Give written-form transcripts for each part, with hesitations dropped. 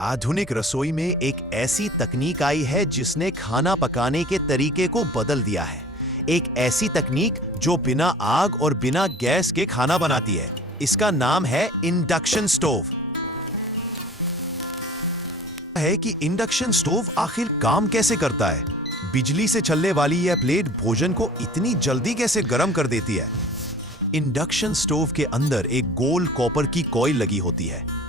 आधुनिक रसोई में एक ऐसी तकनीक आई है जिसने खाना पकाने के तरीके को बदल दिया है। एक ऐसी तकनीक जो बिना आग और बिना गैस के खाना बनाती है। इसका नाम है इंडक्शन स्टोव। है कि इंडक्शन स्टोव आखिर काम कैसे करता है? बिजली से चलने वाली यह प्लेट भोजन को इतनी जल्दी कैसे गर्म कर देती है? इंडक्शन स्टोव के अंदर एक गोल कॉपर की कॉइल लगी होती है।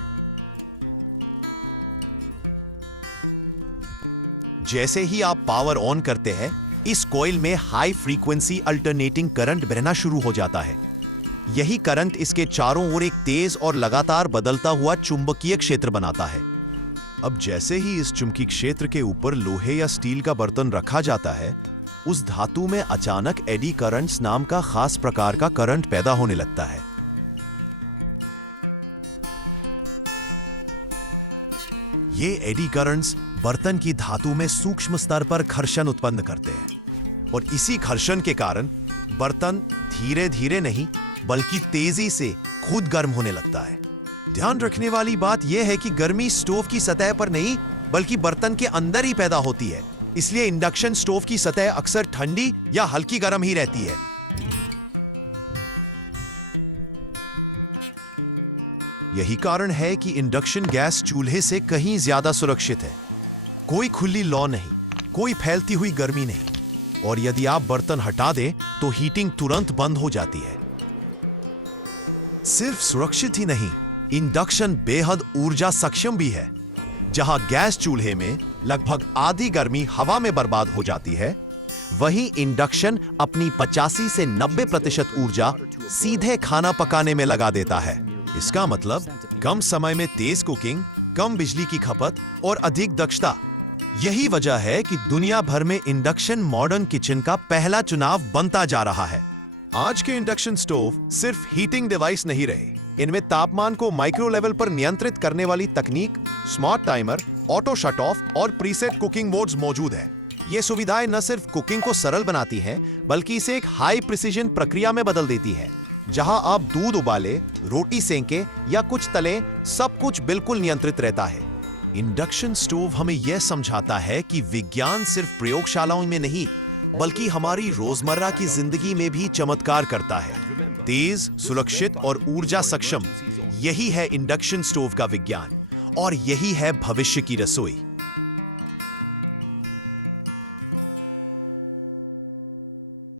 जैसे ही आप पावर ऑन करते हैं, इस कॉइल में हाई फ्रीक्वेंसी अल्टरनेटिंग करंट बहना शुरू हो जाता है। यही करंट इसके चारों ओर एक तेज और लगातार बदलता हुआ चुंबकीय क्षेत्र बनाता है। अब जैसे ही इस चुंबकीय क्षेत्र के ऊपर लोहे या स्टील का बर्तन रखा जाता है, उस धातु में अचानक एडी करंट्स नाम का खास प्रकार का करंट पैदा होने लगता है। ये एडी करंट्स बर्तन की धातु में सूक्ष्म स्तर पर घर्षण उत्पन्न करते हैं और इसी घर्षण के कारण बर्तन धीरे धीरे नहीं बल्कि तेजी से खुद गर्म होने लगता है। ध्यान रखने वाली बात यह है कि गर्मी स्टोव की सतह पर नहीं बल्कि बर्तन के अंदर ही पैदा होती है। इसलिए इंडक्शन स्टोव की सतह अक्सर ठंडी या हल्की गर्म ही रहती है। यही कारण है कि इंडक्शन गैस चूल्हे से कहीं ज्यादा सुरक्षित है। कोई खुली लौ नहीं, कोई फैलती हुई गर्मी नहीं, और यदि आप बर्तन हटा दें तो हीटिंग तुरंत बंद हो जाती है। सिर्फ सुरक्षित ही नहीं, इंडक्शन बेहद ऊर्जा सक्षम भी है। जहां गैस चूल्हे में लगभग आधी गर्मी हवा में बर्बाद हो जाती है, वहीं इंडक्शन अपनी 85 से 90% ऊर्जा सीधे खाना पकाने में लगा देता है। इसका मतलब कम समय में तेज कुकिंग, कम बिजली की खपत और अधिक दक्षता। यही वजह है कि दुनिया भर में इंडक्शन मॉडर्न किचन का पहला चुनाव बनता जा रहा है। आज के इंडक्शन स्टोव सिर्फ हीटिंग डिवाइस नहीं रहे। इनमें तापमान को माइक्रो लेवल पर नियंत्रित करने वाली तकनीक, smart timer, auto shut off और प्रीसेट कुकिंग मोड्स मौजूद है। ये सुविधाएं न सिर्फ कुकिंग को सरल बनाती हैं, बल्कि इसे एक हाई प्रिसीजन प्रक्रिया में बदल देती है। जहां आप दूध उबाले, रोटी सेंके या कुछ तले, सब कुछ बिल्कुल नियंत्रित रहता है। इंडक्शन स्टोव हमें यह समझाता है कि विज्ञान सिर्फ प्रयोगशालाओं में नहीं बल्कि हमारी रोजमर्रा की जिंदगी में भी चमत्कार करता है। तेज, सुरक्षित और ऊर्जा सक्षम, यही है इंडक्शन स्टोव का विज्ञान और यही है भविष्य की रसोई।